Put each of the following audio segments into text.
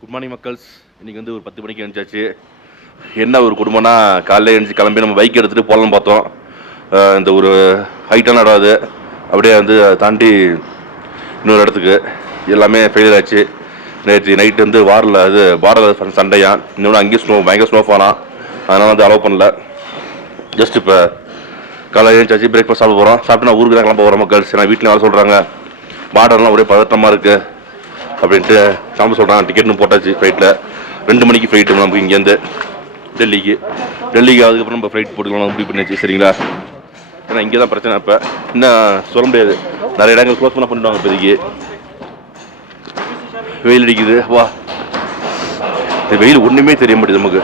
Good morning மக்கள்ஸ். இன்றைக்கி வந்து ஒரு 10 மணிக்கு எழுந்தாச்சு. என்ன ஒரு குடும்பம்னா, காலையில் எழுந்துச்சு கிளம்பி நம்ம பைக் எடுத்துகிட்டு போகலான்னு பார்த்தோம். இந்த ஒரு ஹைட்டான இடம் அது. அப்படியே வந்து அதை தாண்டி இன்னொரு இடத்துக்கு எல்லாமே ஃபெயிலியர் ஆச்சு. நேற்று நைட்டு வந்து பார்டர் சண்டையா, இன்னொன்று அங்கேயும் பயங்கர ஸ்னோஃபாலாம், அதனால் வந்து அலோவ் பண்ணல. ஜஸ்ட் இப்போ காலையில் எழுந்தாச்சு, பிரேக்ஃபாஸ்ட் சாப்பிட போகிறோம். சாப்பிட்டு நான் ஊருக்கு தான் கிளம்ப போகிறோம் மக்கள்ஸ். ஏன்னா வீட்டில் வேலை சொல்கிறாங்க, பார்டர்லாம் ஒரே பதட்டமாக இருக்குது அப்படின்ட்டு சாப்பிட சொல்கிறாங்க. டிக்கெட்னு போட்டாச்சு. ஃப்ளைட்டில் 2 மணிக்கு ஃப்ளைட்டு நமக்கு இங்கேருந்து டெல்லிக்கு அதுக்கப்புறம் நம்ம ஃப்ளைட் போட்டுக்கலாம் முடிவு பண்ணியாச்சு. சரிங்களா? ஏன்னா இங்கே தான் பிரச்சனை. இப்போ இன்னும் சொல்ல முடியாது, நிறைய இடங்கள் க்ளோஸ் பண்ண பண்ணிடுவாங்க. இப்போதைக்கு வெயில் அடிக்குது. வா, இந்த வெயில் ஒன்றுமே தெரிய மாட்டேது நமக்கு.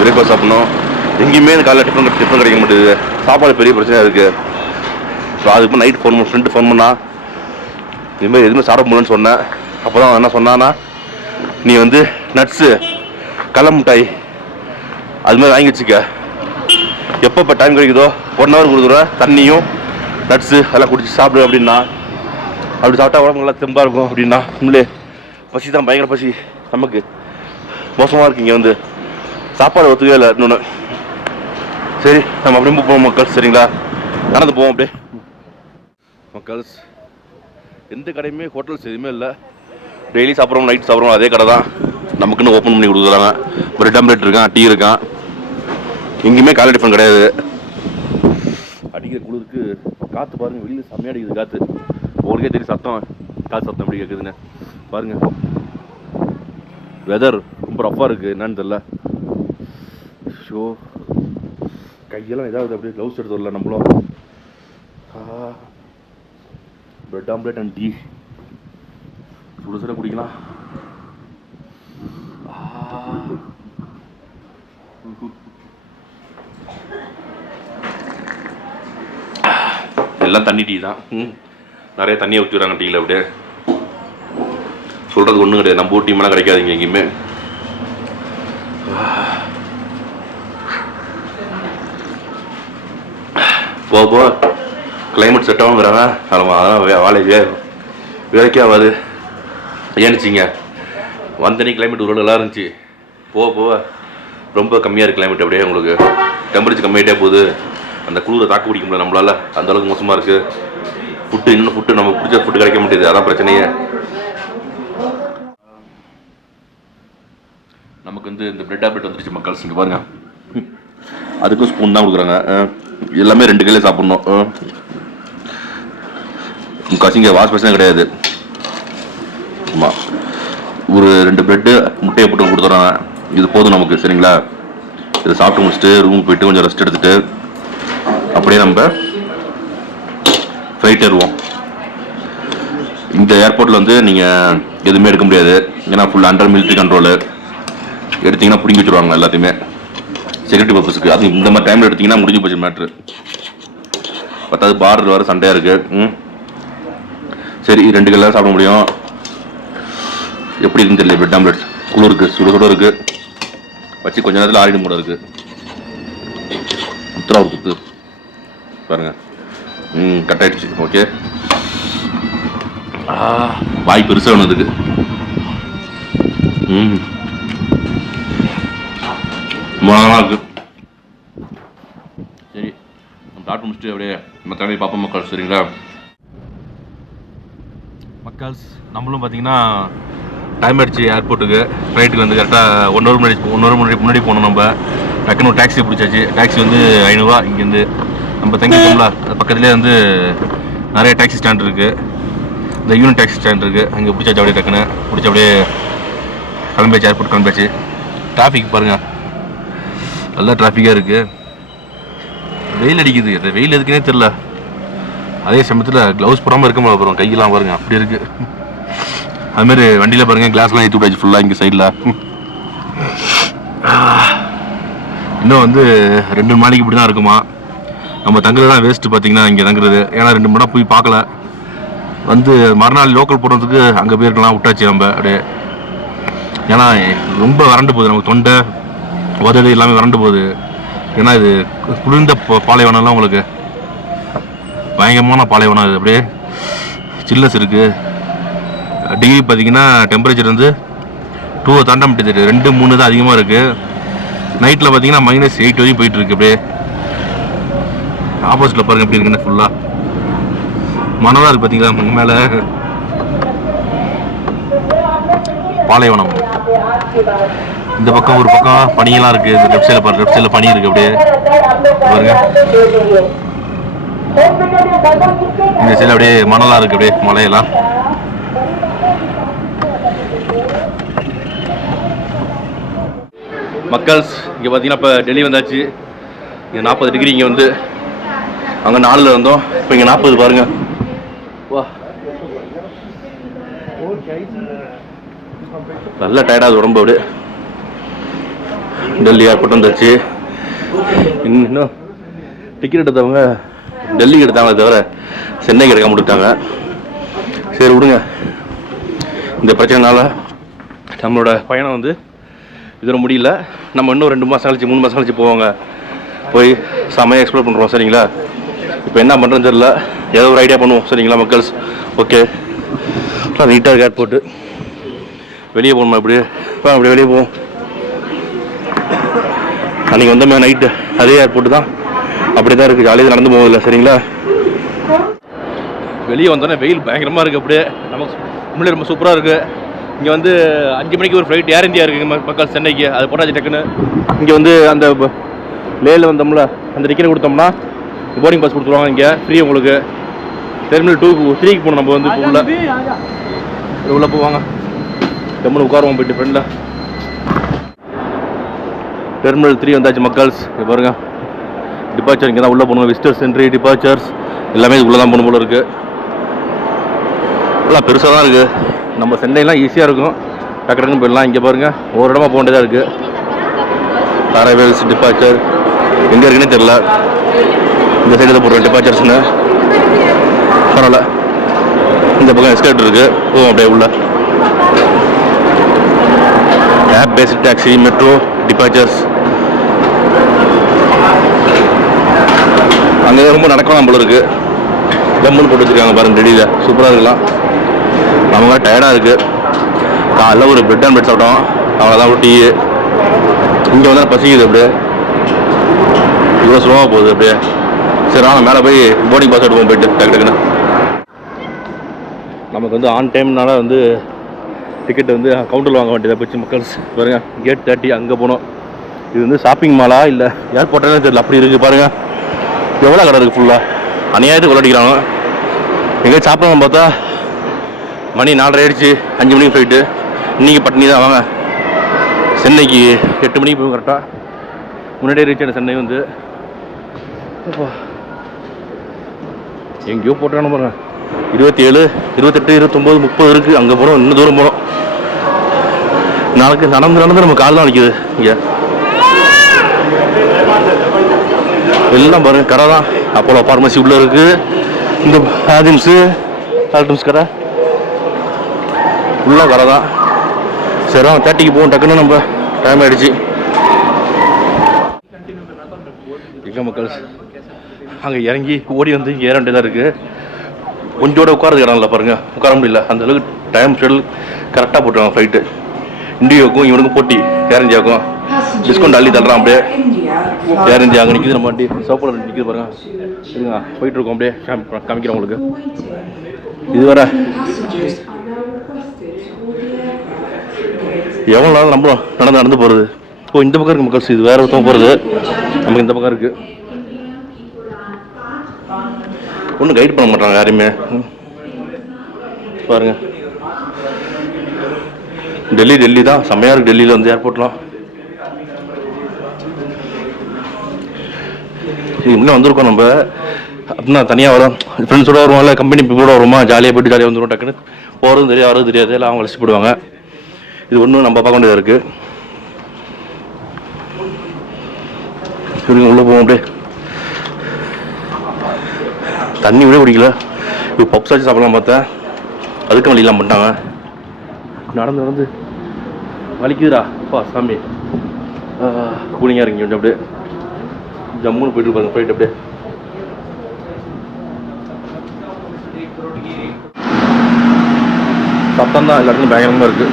பிரேக்ஃபாஸ்ட் சாப்பிட்ணும், எங்கேயுமே இந்த காலையில் டிஃபன் கிடைக்க மாட்டேது. சாப்பாடு பெரிய பிரச்சனையாக இருக்குது. ஸோ அதுக்கு நைட் ஃப்ரெண்டு ஃபோன் பண்ணால் இதுமாதிரி எதுவுமே சாப்பிட முடியலன்னு சொன்னேன். அப்போ தான் என்ன சொன்னான்னா, நீ வந்து நட்ஸு, கடல மிட்டாய் அது மாதிரி வாங்கி வச்சுக்க, எப்போ டைம் கிடைக்குதோ 1 ஹவர் கொடுத்துருவ, தண்ணியும் நட்ஸு அதெல்லாம் குடிச்சு சாப்பிடு அப்படின்னா. அப்படி சாப்பிட்டா உடம்பு நல்லா தெம்பாக இருக்கும் அப்படின்னா. உண்மையிலே பசி தான், பயங்கர பசி. நமக்கு மோசமாக இருக்குது இங்கே வந்து, சாப்பாடு ஒத்துக்கவே இல்லை இன்னொன்று. சரி, நம்ம அப்படியே போவோம் மக்கள். சரிங்களா? நடந்து போவோம் அப்படியே மக்கள்ஸ். எந்த கடையுமே ஹோட்டல்ஸ் எதுவுமே இல்லை. டெய்லி சாப்பிட்றோம், நைட் சாப்பிட்றோம், அதே கடை தான். நமக்குன்னு ஓப்பன் பண்ணி கொடுக்குறாங்க. பிரெட் ஆம்லெட் இருக்கான், டீ இருக்கான். எங்கேயுமே காலை டிஃபன் கிடையாது. அடிக்கிற குளிருக்கு காற்று பாருங்கள், வெளியில் செம்மையாக அடிக்குது காற்று. உங்களுக்கே தெரியும் சத்தம், காற்று சத்தம் எப்படி கேட்குதுன்னு பாருங்கள். வெதர் ரொம்ப ரஃப்பாக இருக்குது, என்னன்னு தெரில. ஷோ கையெல்லாம் ஏதாவது அப்படியே க்ளவுஸ் எடுத்து வரல நம்மளும். பிரெட் ஆம்லெட் அண்ட் டீ சுட சுட குடிக்கலாம். எல்லாம் தண்ணி டீ தான். நிறைய தண்ணியை ஊற்றி வராங்க டீயில். அப்படியே சொல்கிறது ஒன்றும் கிடையாது, நம்ம ஊர் டீமெல்லாம் கிடைக்காதுங்க எங்கேயுமே. போக கிளைமேட் செட் ஆகுங்கிறாங்க. அதெல்லாம் வாழையே வேலைக்கே ஆகாது. ஏன்னுச்சிங்க, வந்தனி கிளைமேட் ஒரு நல்லா இருந்துச்சு. போக ரொம்ப கம்மியாக இருக்குது கிளைமேட். அப்படியே உங்களுக்கு டெம்பரேச்சர் கம்மியாகிட்டே போகுது. அந்த குளிரை தாக்கு பிடிக்க முடியல நம்மளால், அந்தளவுக்கு மோசமாக இருக்குது. இன்னும் ஃபுட்டு நம்ம பிடிச்ச ஃபுட்டு கிடைக்க மாட்டேது. அதான் பிரச்சனையே. நமக்கு வந்து இந்த பிரெட் ஆம்லெட் வந்துருச்சு மக்கள்ஸ். இங்கே பாருங்கள், அதுக்கும் ஸ்பூன் தான் கொடுக்குறாங்க. எல்லாமே 2 கையில சாப்பிட்ணும். கசிங்க வாஷ் பேஷனே கிடையாது. ஆமாம், ஒரு 2 பிரெட்டு முட்டையை போட்டு கொடுத்துறாங்க. இது போதும் நமக்கு. சரிங்களா? இதை சாப்பிட்டு முடிச்சுட்டு ரூமுக்கு போயிட்டு கொஞ்சம் ரெஸ்ட் எடுத்துகிட்டு அப்படியே நம்ம ஃப்ளைட் ஏறுவோம். இந்த ஏர்போர்ட்டில் வந்து நீங்கள் எதுவுமே எடுக்க முடியாது. ஏன்னா ஃபுல் அண்டர் மிலிட்ரி கண்ட்ரோலு. எடுத்திங்கன்னா பிடிங்கி வச்சுருவாங்க எல்லாத்தையுமே, செக்யூரிட்டி பர்பஸுக்கு. அது இந்த மாதிரி டைமில் எடுத்திங்கன்னா முடிஞ்சு போச்சு மேட்ரு. பத்தாவது பார்டர் வர சண்டையாக இருக்குது. சரி, 2 கையில் சாப்பிட முடியும். எப்படி இருக்குன்னு தெரியல. பிரெட் ஆம்லெட் குளிருக்கு, சுட இருக்குது. வச்சு கொஞ்ச நேரத்தில் ஆறிடும் போட இருக்குது. உத்தரவு குத்து பாருங்கள். கட் ஆகிடுச்சு. ஓகே, வாய் பெருசாக ஒன்றுதுக்கு. நல்லா இருக்கு. சரி, நம்ம சாப்பிட்டு முடிச்சுட்டு அப்படியே நம்ம தலைமை பார்ப்போம் மக்கள். சரிங்களா மக்கள்ஸ்? நம்மளும் பார்த்தீங்கன்னா டைம் ஆகிடுச்சு ஏர்போர்ட்டுக்கு. ஃப்ளைட்டுக்கு வந்து கரெக்டாக 1 ஹவர் முன்னாடி போனோம். நம்ம டக்குன்னு ஒரு டாக்ஸி பிடிச்சாச்சு. டாக்ஸி வந்து 500 ரூபா. இங்கேருந்து நம்ம தங்கிட்டோம்ல, அது பக்கத்துலேயே வந்து நிறைய டாக்ஸி ஸ்டாண்ட் இருக்குது. இந்த யூனிட் டாக்ஸி ஸ்டாண்ட் இருக்குது, அங்கே பிடிச்சாச்சு. அப்படியே டக்குன்னு பிடிச்சி அப்படியே கிளம்பியாச்சு, ஏர்போர்ட் கிளம்பியாச்சு. டிராஃபிக் பாருங்கள், நல்லா டிராஃபிக்காக இருக்குது. வெயில் அடிக்குது. அந்த வெயில் எதுக்குன்னே தெரில. அதே சமயத்தில் க்ளவுஸ் போடாமல் இருக்க முடியாது. அப்புறம் கையெல்லாம் பாருங்கள் அப்படி இருக்குது. அதுமாரி வண்டியில் பாருங்கள், கிளாஸ்லாம் ஏற்றி விட்டாச்சு ஃபுல்லாக இங்கே சைடில். இன்னும் வந்து 2 நாளைக்கு இப்படி தான் இருக்குமா. நம்ம தங்குறது தான் வேஸ்ட்டு பார்த்தீங்கன்னா இங்கே தங்குறது. ஏன்னா 2 மணி நேரம் போய் பார்க்கல. வந்து மறுநாள் லோக்கல் போடுறதுக்கு அங்கே போயிருக்கலாம், விட்டாச்சு நம்ம அப்படியே. ஏன்னா ரொம்ப வறண்டு போகுது நமக்கு, தொண்டை உதடு எல்லாமே வறண்டு போகுது. ஏன்னா இது குளிர்ந்த பாலைவனம்லாம் உங்களுக்கு பயங்கரமான பாலைவனம். இது அப்படியே சில்லஸ் இருக்குது. டிகிரி பார்த்தீங்கன்னா டெம்பரேச்சர் வந்து 2 தாண்ட மாட்டேது, 2 3 தான் அதிகமாக இருக்குது. நைட்டில் பார்த்தீங்கன்னா -8 வரையும் போயிட்டுருக்கு. அப்படியே ஆப்போசிட்டில் பாருங்கள் எப்படி இருக்குன்னு ஃபுல்லாக மனதாக இருக்குது பார்த்தீங்களா. மேலே பாலைவனம், இந்த பக்கம் ஒரு பக்கம் பனியெல்லாம் இருக்குது. லெஃப்ட் சைடில் பாருங்கள், லெஃப்ட் சைடில் பனி இருக்குது. அப்படியே பாருங்க, இந்த சைடில் அப்படியே மணலாக இருக்குது. அப்படியே மலையெல்லாம் மக்கள்ஸ். இங்கே பார்த்தீங்கன்னா இப்போ டெல்லி வந்தாச்சு. இங்கே 40 டிகிரி, இங்கே வந்து அங்கே 4ல் இருந்தோம், இப்போ இங்கே 40 பாருங்கள். வா, நல்ல டயர்டாகுது உடம்பு. அப்படியே டெல்லி ஏர்போர்ட் வந்துச்சு. இன்னும் டிக்கெட் எடுத்தவங்க டெல்லிக்கு எடுத்தாங்களே தவிர சென்னைக்கு எடுக்காம விட்டுட்டாங்க. சரி விடுங்க, இந்த பிரச்சனைனால நம்மளோட பயணம் வந்து இதோட முடியல. நம்ம இன்னும் 2 மாதம் கழிச்சு 3 மாதம் கழிச்சு போவாங்க, போய் செமையாக எக்ஸ்ப்ளோர் பண்ணுறோம். சரிங்களா, இப்போ என்ன பண்ணுறதுன்னு தெரியல, ஏதோ ஒரு ஐடியா பண்ணுவோம். சரிங்களா மக்கள்ஸ், ஓகே. நீட்டாக ஏர்போர்ட்டு, வெளியே போகணுமா? இப்படி அப்படியே வெளியே போவோம். அன்றைக்கி வந்தோமே நைட்டு, அதே ஏர்போர்ட்டு தான், அப்படி தான் இருக்குது. ஜாலியாக நடந்து போகல. சரிங்களா, வெளியே வந்தோன்னே வெயில் பயங்கரமாக இருக்குது. அப்படியே நமக்கு முன்னாடி ரொம்ப சூப்பராக இருக்குது. இங்கே வந்து 5 மணிக்கு ஒரு ஃப்ளைட் ஏர் இந்தியா இருக்குது மக்கள் சென்னைக்கு, அது போட்டாச்சு டக்குன்னு. இங்கே வந்து அந்த லேயில் வந்தோம்ல, அந்த டிக்கெட் கொடுத்தோம்னா போர்டிங் பாஸ் கொடுத்துருவாங்க. இங்கே ஃப்ரீ உங்களுக்கு. டெர்மினல் 2-3க்கு போகணும் நம்ம வந்து. உள்ளே போவாங்க, டெர்மினல் உட்காருவோம் போய்ட்டு ஃப்ரெண்டில். டெர்மினல் 3 வந்தாச்சு மக்கள்ஸ். இங்கே பாருங்கள், டிபார்ச்சர் இங்கே தான் உள்ளே போகணும். விசிட்டர்ஸ் என்ட்ரி, டிபார்ச்சர்ஸ் எல்லாமே இதுக்குள்ளே தான் போகணும் போல இருக்குது. எல்லாம் பெருசாக தான் இருக்குது. நம்ம சென்னைலாம் ஈஸியாக இருக்கும், டக்கு டக்குன்னு போயிடலாம். இங்கே பாருங்கள், ஒரு இடமா போக வேண்டியதாக இருக்குது. அரைவேல்ஸ் டிபார்ச்சர் எங்கே இருக்குன்னு தெரில. இந்த சைடு தான் போடுறோம் டிபார்ச்சர்ஸ்னு. பரவாயில்ல, இந்த பக்கம் எஸ்கலேட்டர் இருக்குது, போவோம் அப்படியே உள்ள. App based taxi, metro, departures. அங்கே ரொம்ப நடக்கலாம் போல இருக்குது. கம்முன்னு போட்டு வச்சுருக்காங்க பாருங்கள், டெல்லியில் சூப்பராக இருக்கலாம். நமக்கு டயர்டாக இருக்குது. காலைல ஒரு பிரெட் அண்ட் பிரெட் சாப்பிட்டோம், அவ்வளோதான். ஒரு டீ. இங்கே வந்து பசிக்குது. அப்படியே இவ்வளோ ஸ்லோவாக போகுது. அப்படியே சரி வாங்க மேலே போய் போர்டிங் பாஸ் எடுப்போம் போயிட்டு டக்கு டக்குன்னு. நமக்கு வந்து ஆன் டைம்னால வந்து டிக்கெட் வந்து கவுண்டரில் வாங்க வேண்டியதாக போச்சு மக்கள்ஸ். பாருங்க, கேட் 30 அங்கே போனோம். இது வந்து ஷாப்பிங் மாலா இல்லை ஏர்போர்ட்டானே தெரியல, அப்படி இருக்குது பாருங்கள். எவ்வளோ கடை இருக்குது ஃபுல்லாக, அநியாயத்துக்கு கொள்ளடிக்கிறாங்க. எங்கேயும் சாப்பிடலாம் பார்த்தா மணி 4:30 ஆயிடுச்சு. 5 மணிக்கு போயிட்டு இன்றைக்கி பட்னி தான். வாங்க, சென்னைக்கு 8 மணிக்கு போகும் கரெக்டாக. முன்னாடியே ரீச் ஆகிடும் சென்னை வந்து. எங்கேயோ போட்டானு பாருங்க, 27, 28, 29, 30 இருக்குது. அங்கே போகிறோம், இன்னும் தூரம் போகிறோம். நாளைக்கு நடந்து நம்ம கால் தான் நிற்கிது. இங்கே எல்லாம் பாருங்கள், கடை தான். அப்போலோ ஃபார்மசி உள்ளே இருக்குது. இந்த ஆல்டம்ஸ் கடை ஃபுல்லாக கடை தான். சரி 30க்கு போவோம் டக்குன்னு, நம்ம டைம் ஆகிடுச்சு. எங்கே மக்கள் அங்கே இறங்கி ஓடி வந்து இங்கே ஏற வேண்டியதாக இருக்குது. கொஞ்சோட உட்காரது இடம் இல்லை பாருங்கள், உட்கார முடியல. அந்தளவுக்கு டைம் ஷெடியூல் கரெக்டாக போட்டுருவாங்க ஃப்ளைட்டு. இண்டியோக்கும் இவனுக்கும் போட்டி, ஏர் இந்தியாவுக்கும் டிஸ்கவுண்ட் அள்ளி தள்ளுறான். அப்படியே ஏர் இந்தியா அங்கே நிற்கிது, நம்ம வண்டி சோப்பில் நிற்கிது பாருங்க. சரிங்க, போயிட்டுருக்கோம். அப்படியே காமிக்கிறேன் உங்களுக்கு. இது வேற எவ்வளோ நாள் நம்மளும் நடந்து போகிறது. இப்போ இந்த பக்கம் இருக்குது மக்கள்ஸ், இது வேறு ஒருத்தவங்க போகிறது, நமக்கு இந்த பக்கம் இருக்குது. ஒன்றும் கைட் பண்ண மாட்டாங்க யாரையுமே பாருங்கள். டெல்லி தான் செம்மையாக இருக்குது. டெல்லியில் வந்து ஏர்போர்ட்லாம் இன்னும் வந்திருக்கோம் நம்ம. அப்படின்னா தனியாக வரும், ஃப்ரெண்ட்ஸோட வருவோம், இல்லை கம்பெனி கூட வருமா, ஜாலியாக போய்ட்டு ஜாலியாக வந்துடும். டக்குன்னு போகிறதும் தெரியாது, வரது தெரியாது, எல்லாம் அவங்க அழைச்சி போடுவாங்க. இது ஒன்றும் நம்ம பார்க்க வேண்டியதாக இருக்குது. சரிங்க, உள்ளே போவோம். அப்படியே தண்ணி விட குடிக்கல. இப்போ பப்ஸ் ஆச்சு சாப்பிடலாம் பார்த்தேன், அதுக்கும் வழியெல்லாம் பண்ணிட்டாங்க. நடந்து வலிக்குதுடா அப்பா சாமி. கூலிங்காக இருக்குங்க கொஞ்சம். அப்படியே ஜம்முன்னு போயிட்டு இருப்பாங்க ஃப்ளைட். அப்படியே கூட்டம் தான் எல்லாருக்கும் பயங்கரமாக இருக்குது.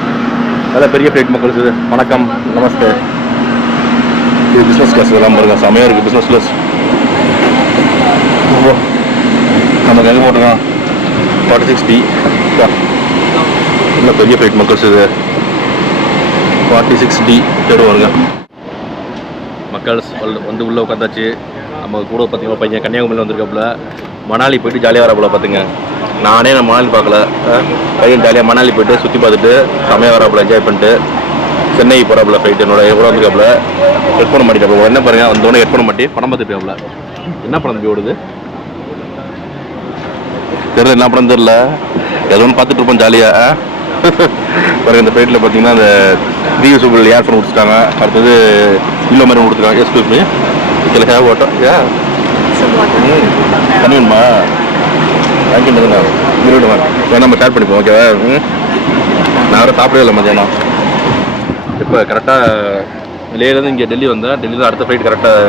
அதெல்லாம் பெரிய ஃப்ளைட் மக்கள் இது. வணக்கம், நமஸ்தே. இது பிஸ்னஸ் கிளாஸ் எல்லாம் பாருங்க, செமையாக இருக்குது பிஸ்னஸ் கிளாஸ். நமக்கு எங்கே போட்டுருக்கோம் 46D. இல்லை பெரிய ஃப்ளைட் மக்கள்ஸ் இது 46D தேர்டு வருங்க. மக்கள்ஸ் வந்து உள்ளே உட்காந்தாச்சு. நம்ம கூட பார்த்தீங்கன்னா பையன் கன்னியாகுமரியில் வந்திருக்காப்புல. மணாலி போயிட்டு ஜாலியாக வரப்போல பார்த்துங்க. நானே நான் மணாலி பார்க்கல, பையன் ஜாலியாக மணாலி போயிட்டு சுற்றி பார்த்துட்டு செமையாக வரப்போல என்ஜாய் பண்ணிட்டு சென்னை போகிறாப்புல ஃப்ளைட் என்னோட எவ்வளோ வந்துருக்காப்புல. ஹெட் பண்ண மாட்டேன் என்ன பாருங்க, வந்தோடனே ஹெட் பண்ண மாட்டி படம் பார்த்துட்டு இருக்காப்புல. என்ன படம் தம்பி ஓடுது தெரியல, என்ன படம் தெரியல, ஏதோ ஒன்று பார்த்துட்டு இருப்போம் ஜாலியாக. பாருங்க இந்த ஃப்ளைட்டில் பார்த்தீங்கன்னா அந்த ரீயூசபிள் ஏர்ஃபோன் கொடுத்துட்டாங்க. அடுத்தது இல்லை மாதிரி கொடுத்துருக்காங்க. எஸ்கியூஸ் மீ, சில ஹேவ் வாட்டர் தண்ணி வேணுமா? வாங்கிட்டுங்க இருவிடுமா, வேணா நம்ம ஷேர் பண்ணிப்போம் ஓகேவா? நான் வேறு சாப்பிடவே இல்லை மத்தியானம். இப்போ கரெக்டாக லேலேருந்து இங்கே டெல்லி வந்தேன். டெல்லியில் அடுத்த ஃப்ளைட் கரெக்டாக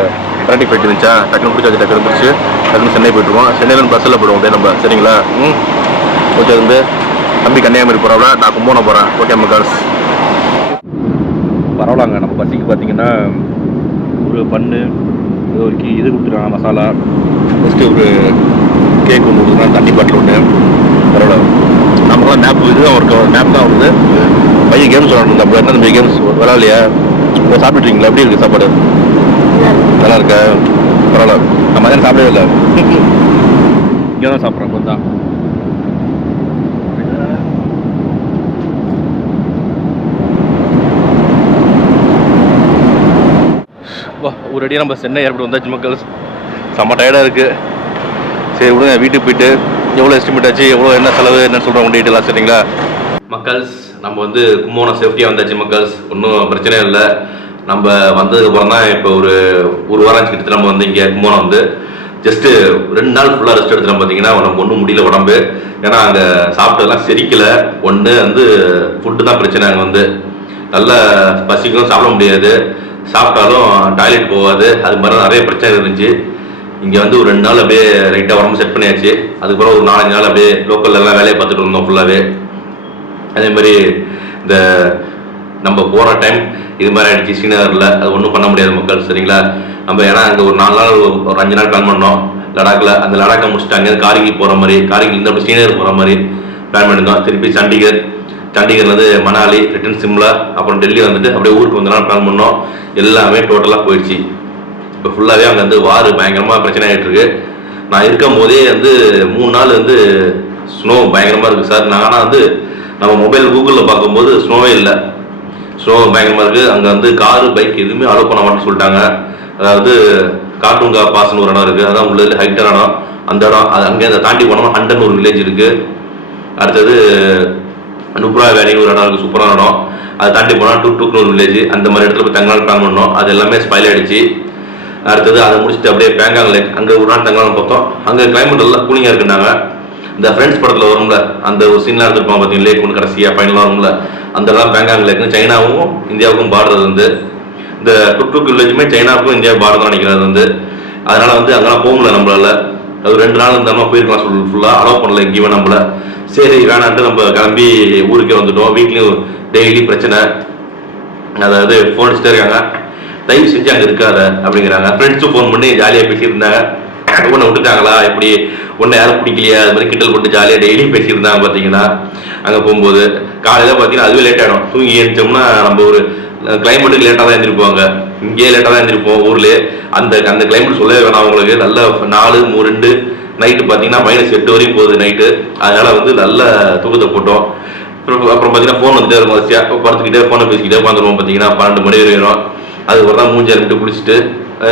கரெக்டாக ஃப்ளைட் இருந்துச்சா, டக்குனு பிடிச்சி டக்குனு பிடிச்சி டக்குனு சென்னை போய்ட்டுருவோம். சென்னையிலேருந்து பஸ்ஸில் போய்டுவோம் அப்படியே நம்ம, சரிங்களா? ஓகே வந்து தம்பி கன்னியாகுமரி போகிறாங்களா, நான் கும்போணம் போகிறேன். ஓகே மக்கள்ஸ் பரவாயில்லாங்க. நம்ம பஸ்ஸுக்கு பார்த்தீங்கன்னா ஒரு பண்ணு ஏதோ ஒரு இது கொடுத்துருக்காங்க மசாலா, ஃபஸ்ட்டு ஒரு கேக் ஒன்று கொடுத்துருக்காங்க, தண்ணி பாட்டில் ஒன்று. பரவாயில்ல, நமக்குலாம் மேப் இதுதான் ஒரு மேப் தான் வருது. பையன் கேம்ஸ் விளாண்டுருந்தா அப்போ என்ன தம்பி கேம்ஸ் விளாட்லையா? இப்போ சாப்பிட்டுருக்கீங்களா? எப்படி இருக்குது சாப்பாடு? நல்லா இருக்கா? பரவாயில்ல, நம்ம மதியானம் சாப்பிடவே இல்லை, இங்கே தான் சாப்பிட்றோம் கொஞ்சம். ஒரு அடியாக நம்ம சென்னை ஏற்பட்டு வந்தாச்சு மக்கள். செம்ம டயர்டாக இருக்குது. சரி விடுங்க, வீட்டுக்கு போயிட்டு எவ்வளோ எஸ்டிமேட் ஆச்சு, எவ்வளோ என்ன செலவு என்னன்னு சொல்கிறோம் டீட்டெயிலாக, சரிங்களா மக்கள்ஸ்? நம்ம வந்து கும்போணம் சேஃப்டியாக வந்தாச்சு மக்கள்ஸ், ஒன்றும் பிரச்சனை இல்லை. நம்ம வந்ததுக்கப்புறம் தான் இப்போ ஒரு வாரம் கிட்ட நம்ம வந்து இங்கே கும்போணம் வந்து ஜஸ்ட்டு 2 நாள் ஃபுல்லாக ரெஸ்ட் எடுத்துகிட்டு பார்த்தீங்கன்னா நமக்கு ஒன்றும் முடியல உடம்பு. ஏன்னா அங்கே சாப்பிட்டதெல்லாம் செரிக்கலை. ஒன்று வந்து ஃபுட்டு தான் பிரச்சனை. அங்கே வந்து நல்லா பசிக்கும், சாப்பிட முடியாது, சாப்பிட்டாலும் டாய்லெட் போகாது, அது மாதிரி நிறைய பிரச்சனை இருந்துச்சு. இங்கே வந்து ஒரு 2 நாள் அப்படியே ரைட்டாக உடம்பு செட் பண்ணியாச்சு. அதுக்கப்புறம் ஒரு 4-5 நாள் அப்படியே லோக்கலில் எல்லாம் வேலையை பார்த்துட்டு இருந்தோம் ஃபுல்லாகவே. அதே மாதிரி இந்த நம்ம போகிற டைம் இது மாதிரி ஆகிடுச்சு ஸ்ரீநகரில், அது ஒன்றும் பண்ண முடியாது மக்கள், சரிங்களா? நம்ம ஏன்னா அங்கே ஒரு 4 நாள் ஒரு 5 நாள் பிளான் பண்ணோம் லடாக்கில். அந்த லடாக்கை முடிச்சுட்டு அங்கே கார்கில் போகிற மாதிரி, கார்கில் அப்படி ஸ்ரீநகர் போகிற மாதிரி பிளான் பண்ணியிருந்தோம். திருப்பி சண்டிகர்லேருந்து மணாலி, ரிட்டன் சிம்லா, அப்புறம் டெல்லி வந்துட்டு அப்படியே ஊருக்கு வந்தனால பிளான் பண்ணோம். எல்லாமே டோட்டலாக போயிடுச்சு. இப்போ ஃபுல்லாகவே அங்கே வந்து வார் பயங்கரமாக பிரச்சனை ஆகிட்டு இருக்கு. நான் இருக்கும் போதே வந்து 3 நாள் வந்து ஸ்னோ பயங்கரமாக இருக்குது சார். ஆனால் வந்து நம்ம மொபைல் கூகுளில் பார்க்கும்போது ஸ்னோவே இல்லை, ஸ்னோ பயங்கரமாக இருக்குது. அங்கே வந்து காரு பைக் எதுவுமே அலோவ் பண்ண மாட்டேன்னு சொல்லிட்டாங்க. அதாவது கார்ட்டூங்கா பாஸ்ன்னு ஒரு இடம் இருக்குது, அதான் உள்ளது ஹைட்டான இடம். அந்த இடம் அது அங்கே அதை தாண்டி போனோம்னா ஹண்டன் ஒரு வில்லேஜ் இருக்குது. அடுத்தது நுப்ரா வேலின்னு ஒரு இடம் இருக்குது, சூப்பரான இடம். அதை தாண்டி போனால் டூக்னு ஒரு வில்லேஜ். அந்த மாதிரி இடத்துல போய் தங்கலால் பிளான் பண்ணோம். அது எல்லாமே ஸ்பாயில் ஆகிடுச்சு. அடுத்தது அதை முடிச்சுட்டு அப்படியே பேங்காங் லேக், அங்கே ஒரு நாள் தங்கலாம் பார்த்தோம். அங்கே கிளைமேட் எல்லாம் கூலிங்காக இருக்குன்னாங்க. இந்த ஃப்ரெண்ட்ஸ் படத்தில் வரும்ல அந்த ஒரு சீன்லாம் எடுத்துருப்பாங்க பார்த்தீங்கன்னா, லேக் ஒன்று கடைசியாக ஃபைனலாக வரும்ல, அந்த எல்லாம் பேங்காங் லேக்குன்னு சைனாவும் இந்தியாவுக்கும் பார்டர் வந்து இந்த டுக் வில்லேஜுமே சைனாவுக்கும் இந்தியாவுக்கும் பார்டர் நினைக்கிறது வந்து. அதனால் வந்து அங்கெல்லாம் போகல நம்மளால. அது 2 நாள் இருந்தாலும் போயிருக்கலாம், ஃபுல்லாக அலோவ் பண்ணல எங்கேயுமே நம்மள. சரி வேணான்ட்டு நம்ம கிளம்பி ஊருக்கே வந்துட்டோம். வீட்லேயும் டெய்லி பிரச்சனை, அதாவது ஃபோன் அடிச்சுட்டே இருக்காங்க, தயவு செஞ்சு அங்கே இருக்காத அப்படிங்கிறாங்க. ஃப்ரெண்ட்ஸும் ஃபோன் பண்ணி ஜாலியாக பேசியிருந்தாங்க. ஒன்றை விட்டுட்டாங்களா இப்படி, ஒன்றை யாரும் பிடிக்கலையா, அது மாதிரி கிண்டல் போட்டு ஜாலியாக டெய்லி பேசியிருந்தாங்க. பார்த்தீங்கன்னா அங்கே போகும்போது காலையில் பார்த்தீங்கன்னா அதுவே லேட் ஆகிடும். தூங்கி எழுந்தோம்னா நம்ம ஒரு கிளைமேட்டுக்கு லேட்டாக தான் எழுந்திருப்போங்க, இங்கேயே லேட்டாக தான் எழுந்திருப்போம் ஊர்லேயே. அந்த கிளைமேட் சொல்லவே வேணாம் அவங்களுக்கு. நல்ல 4-2 நைட்டு பார்த்தீங்கன்னா -8 வரையும் போகுது நைட்டு. அதனால் வந்து நல்ல தூக்கத்தை போட்டோம். அப்புறம் பார்த்தீங்கன்னா ஃபோன் வந்துட்டே இருக்கும், வரிசையாக படுத்துக்கிட்டே ஃபோனை பேசிக்கிட்டே உட்காந்துருவோம். பார்த்தீங்கன்னா 12 மணி வரையும். அதுக்கப்புறம் தான் மூஞ்சி அனுப்பிட்டு குளிச்சுட்டு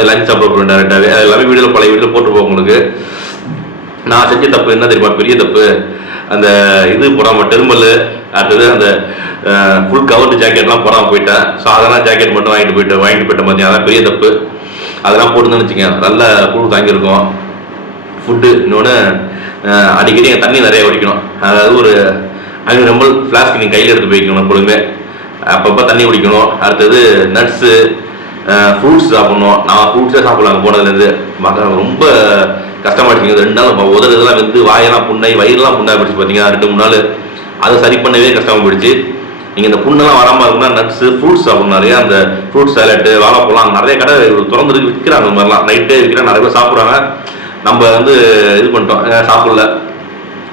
லஞ்ச் சாப்பிட போகிறோம் டேரெக்டாகவே. அது எல்லாமே வீடியோவில் பழைய வீட்டில் போட்டுருப்போம் உங்களுக்கு. நான் செஞ்ச தப்பு என்ன தெரியுமா, பெரிய தப்பு, அந்த இது போடாமல் டெர்மல், அடுத்தது அந்த ஃபுல் கவர்டு ஜாக்கெட்லாம் போடாமல் போயிட்டேன். சாதாரண ஜாக்கெட் மட்டும் வாங்கிட்டு போயிட்டேன் பார்த்தீங்கன்னா, அதான் பெரிய தப்பு. அதெல்லாம் போட்டுருந்தேன்னு வச்சுக்கேன், நல்ல குளிர் தாங்கியிருக்கும். ஃபுட்டு இன்னொன்று அடிக்கடி தண்ணி நிறைய குடிக்கணும். அதாவது ஒரு 500 ml ஃப்ளாஸ்க் நீங்கள் கையில் எடுத்து போய்க்கணும் எப்பொழுதுமே, அப்பப்போ தண்ணி குடிக்கணும். அடுத்தது நட்ஸு, ஃப்ரூட்ஸ் சாப்பிட்ணும். நான் ஃப்ரூட்ஸே சாப்பிடலாம் போனதுலேருந்து. ரொம்ப கஷ்டமாயிடுச்சிங்க 2 நாள். உதறதெல்லாம் வந்து வாயெல்லாம் புண்ணாய், வயிறுலாம் புண்ணாய் போயிடுச்சு பார்த்தீங்கன்னா 2-3 நாள். அதை சரி பண்ணவே கஷ்டமாக போயிடுச்சு. நீங்கள் இந்த புண்ணெல்லாம் வராமல் இருக்குன்னா நட்ஸு ஃப்ரூட்ஸ் சாப்பிடணும். நிறையா அந்த ஃப்ரூட் சாலட்டு வாழைப்பழம் நிறைய கடை திறந்துருக்கு விற்கிறாங்க. அந்த மாதிரிலாம் நைட்டே விற்கிறாங்க, நிறைய பேர் சாப்பிட்றாங்க. நம்ம வந்து இது பண்ணிட்டோம், சாப்பிடல,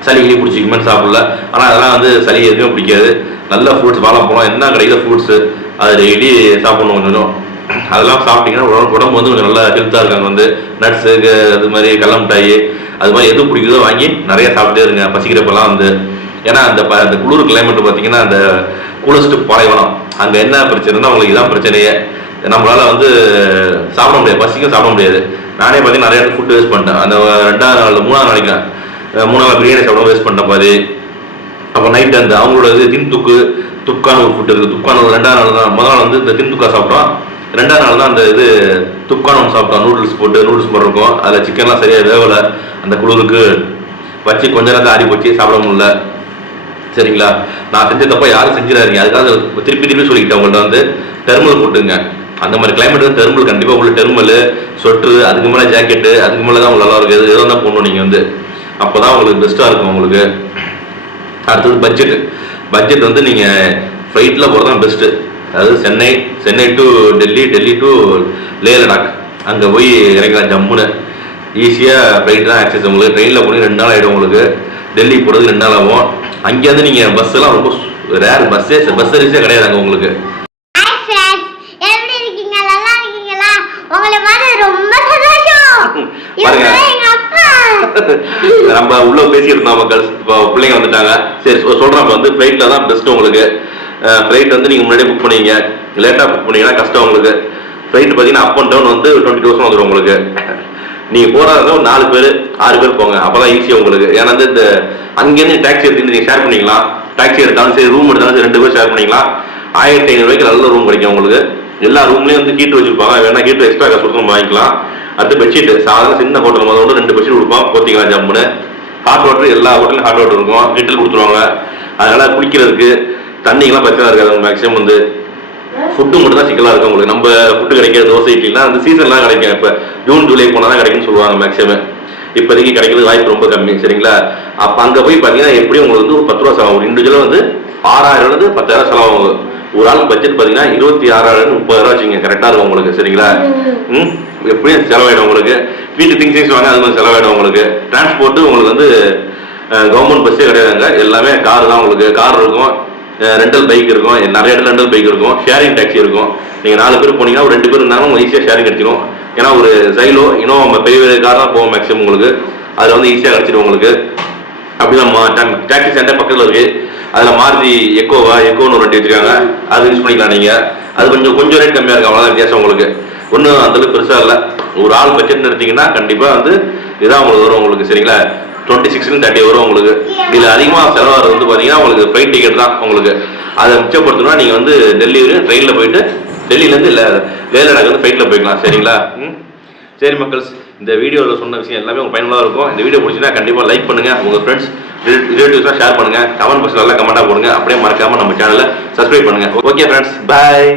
சளி கிளி பிடிச்சிக்குமே சாப்பிடல. ஆனால் அதெல்லாம் வந்து சளி எதுவுமே பிடிக்காது. நல்ல ஃப்ரூட்ஸ் வாழைப்பழம் என்ன கிடைக்கிற ஃப்ரூட்ஸு அது டெய்லி சாப்பிடணும் கொஞ்சம். அதெல்லாம் சாப்பிட்டீங்கன்னா உடம்பு வந்து கொஞ்சம் நல்லா ஹெல்த்தாக இருக்காங்க. வந்து நட்ஸு அது மாதிரி கடல மிட்டாய் அது மாதிரி எது பிடிக்குதோ வாங்கி நிறைய சாப்பிட்டே இருங்க பசிக்கிறப்பெல்லாம் வந்து. ஏன்னா அந்த குளிர் கிளைமேட் பார்த்தீங்கன்னா அந்த கூலஸ்ட் பாலைவனம் அங்கே என்ன பிரச்சனைனா உங்களுக்கு இதான் பிரச்சனையே. நம்மளால வந்து சாப்பிட முடியாது, பசிக்கும் சாப்பிட முடியாது. நானே பார்த்தீங்கன்னா நிறைய ஃபுட்டு வேஸ்ட் பண்ணிட்டேன். அந்த 2வது நாள் 3வது நாளைக்கு 3 நாள் பிரியாணி சாப்பிட வேஸ்ட் பண்ணிட்டேன் பாதி. அப்போ நைட்டு அந்த அவங்களோட இது துக்கான ஒரு ஃபுட் இருக்குது. துக்கான 2வது நாள் தான். முதல் நாள் வந்து இந்த துக்கா சாப்பிட்டோம். 2வது நாள் தான் அந்த இது துக்கான ஒன்று சாப்பிட்டோம். நூடுல்ஸ் போட்டு இருக்கும். அதில் சிக்கன்லாம் சரியாக வேவலை. அந்த குளிருக்கு வச்சு கொஞ்ச நேரத்தை ஆடி போச்சு, சாப்பிட முடியல. சரிங்களா? நான் செஞ்ச தப்பா யாரும் செஞ்சிடாதீங்க. அதுக்காக திருப்பி சொல்லிக்கிட்டேன் உங்கள்ட்ட வந்து தெர்மல் போட்டுங்க. அந்த மாதிரி கிளைமேட் வந்து தெர்மல் கண்டிப்பாக உள்ள தெர்மல் சொட்டு அதுக்கு மேலே ஜாக்கெட்டு அதுக்கு மேலே தான் உங்களுக்கு நல்லா இருக்குது. எதுவும் தான் போடணும் நீங்கள் வந்து. அப்போ தான் உங்களுக்கு பெஸ்ட்டாக இருக்கும் உங்களுக்கு. அடுத்தது பட்ஜெட் வந்து நீங்கள் ஃப்ளைட்டில் போகிறது தான் பெஸ்ட்டு. அதாவது சென்னை டு டெல்லி டு லே லடாக் அங்கே போய் இறங்கலாம் ஜம்முன்னு. ஈஸியாக ஃப்ளைட் தான் ஆக்சஸ் உங்களுக்கு. ட்ரெயினில் போனீங்க 2 நாள் ஆகிடும் உங்களுக்கு. டெல்லி போகிறது 2 நாள் ஆகும். அங்கேருந்து நீங்கள் பஸ் எல்லாம் ரொம்ப ரேர், பஸ் சர்வீஸே கிடையாது அங்கே உங்களுக்கு. நம்ம உள்ள பேசிட்டு இருந்தோம் மக்கள். இப்போ பிள்ளைங்க வந்துட்டாங்க. சரி சொல்றேன். இப்போ வந்து ஃப்ளைட்ல தான் பெஸ்ட் உங்களுக்கு. ஃப்ளைட் வந்து நீங்க முன்னாடியே புக் பண்ணீங்க, லேட்டா புக் பண்ணீங்கன்னா கஷ்டம் உங்களுக்கு. ஃப்ளைட் பார்த்தீங்கன்னா அப் அண்ட் டவுன் வந்து 20,000 வந்துடும் உங்களுக்கு. நீங்க போறதா 4 பேர் 6 பேர் போங்க, அப்பதான் ஈஸியா உங்களுக்கு. ஏன்னா வந்து இந்த அங்கேருந்து டாக்ஸி எடுத்து நீங்க ஷேர் பண்ணிக்கலாம். டாக்ஸி எடுத்தாலும் சரி, ரூம் எடுத்தாலும் சரி, 2 பேர் ஷேர் பண்ணிக்கலாம். 1500 ரூபாய்க்கு நல்ல ரூம் கிடைக்கும் உங்களுக்கு. எல்லா ரூம்லயும் வந்து ஹீட்டர் வச்சிருப்பாங்க. வேணா ஹீட்டர் எக்ஸ்ட்ரா காசு கொடுத்து வாங்கிக்கலாம். அடுத்து பெட்ஷீட் சாதாரண சின்ன ஹோட்டல் முதல்ல 2 பெட்ஷீட் கொடுப்பான், போத்திக்கலாம் ஜம்முன்னு. ஹாட் வாட்டர் எல்லா ஹோட்டலும் ஹாட் வாட்டர் இருக்கும், ஹீட்டர் கொடுத்துருவாங்க. அதனால குளிக்கிறதுக்கு தண்ணிக்கெல்லாம் பிரச்சனை இருக்காது. மேக்ஸிமம் வந்து ஃபுட்டு மட்டும் தான் சிக்கலாக இருக்கும் உங்களுக்கு. நம்ம ஃபுட்டு கிடைக்கிற தோசை இட்லிலாம் அந்த சீசன்லாம் கிடைக்கும். இப்போ ஜூன் ஜூலை போனால் தான் கிடைக்கும்னு சொல்லுவாங்க மேக்ஸிமம். இப்போதைக்கு கிடைக்கிறது வாய்ப்பு ரொம்ப கம்மி. சரிங்களா? அப்போ அங்கே போய் பார்த்தீங்கன்னா எப்படியும் உங்களுக்கு வந்து ஒரு 10 ரூபா செலவாகும். இண்டிவிஜுவலாக வந்து 6000 10,000 செலவாகும். ஒரு ஆள் பட்ஜெட் பார்த்தீங்கன்னா 26,000 30,000 வச்சுங்க, கரெக்டாக இருக்கும் உங்களுக்கு. சரிங்களா? எப்படியும் செலவாயிடும் உங்களுக்கு. வீட்டு திங்ஸ் வாங்க அது மாதிரி செலவாயிடும் உங்களுக்கு. டிரான்ஸ்போர்ட்டு உங்களுக்கு வந்து கவர்மெண்ட் பஸ்ஸே கிடையாதுங்க, எல்லாமே கார் தான் உங்களுக்கு. கார் இருக்கும், ரெண்டல் பைக் இருக்கும், நிறைய இடத்துல ரெண்டல் பைக் இருக்கும், ஷேரிங் டாக்ஸி இருக்கும். நீங்கள் 4 பேர் போனீங்கன்னா ஒரு 2 பேர் இருந்தாலும் உங்களுக்கு ஈஸியாக ஷேரிங் கிடைச்சிடும். ஏன்னா ஒரு சைலோ இன்னும் நம்ம பெரிய கார் தான் போவோம் மேக்ஸிமம் உங்களுக்கு. அதில் வந்து ஈஸியாக கிடைச்சிடும் உங்களுக்கு. அப்படிதான் டாக்ஸி சென்டர் பக்கத்தில் இருக்கு. அதில் மாருதி எக்கோன்னு ஒரு வண்டி வச்சிருக்காங்க, அது யூஸ் பண்ணிக்கலாம் நீங்கள். அது கொஞ்சம் ரேட் கம்மியாக இருக்கும், அவ்வளோதான் வித்தியாசம் உங்களுக்கு. ஒன்றும் அந்தளவுக்கு பெருசாக இல்லை. ஒரு ஆள் பட்ஜெட் எடுத்தீங்கன்னா கண்டிப்பாக வந்து இதான் உங்களுக்கு வரும் உங்களுக்கு. சரிங்களா? 26-30 வரும் உங்களுக்கு. இதில் அதிகமாக செலவாகிறது வந்து பார்த்தீங்கன்னா உங்களுக்கு ஃப்ளைட் டிக்கெட் தான் உங்களுக்கு. அதை மிச்சப்படுத்தணும்னா நீங்கள் வந்து டெல்லி வரையும் ட்ரெயினில் போயிட்டு டெல்லியிலேருந்து லே லடாக் வந்து ஃப்ளைட்டில் போய்க்கலாம். சரிங்களா? சரி மக்கள்ஸ், இந்த வீடியோவில் சொன்ன விஷயம் எல்லாமே உங்களுக்கு பயனுள்ளதாக இருக்கும். இந்த வீடியோ பிடிச்சின்னா கண்டிப்பாக லைக் பண்ணுங்கள், உங்கள் ஃப்ரெண்ட்ஸ் ரிலேட்டிவ்ஸ்லாம் ஷேர் பண்ணுங்கள், கமெண்ட் பாக்ஸில் நல்லா கமெண்ட்டாக போடுங்க. அப்படியே மறக்காமல் நம்ம சேனலை சப்ஸ்கிரைப் பண்ணுங்கள். ஓகே ஃப்ரெண்ட்ஸ், பாய்.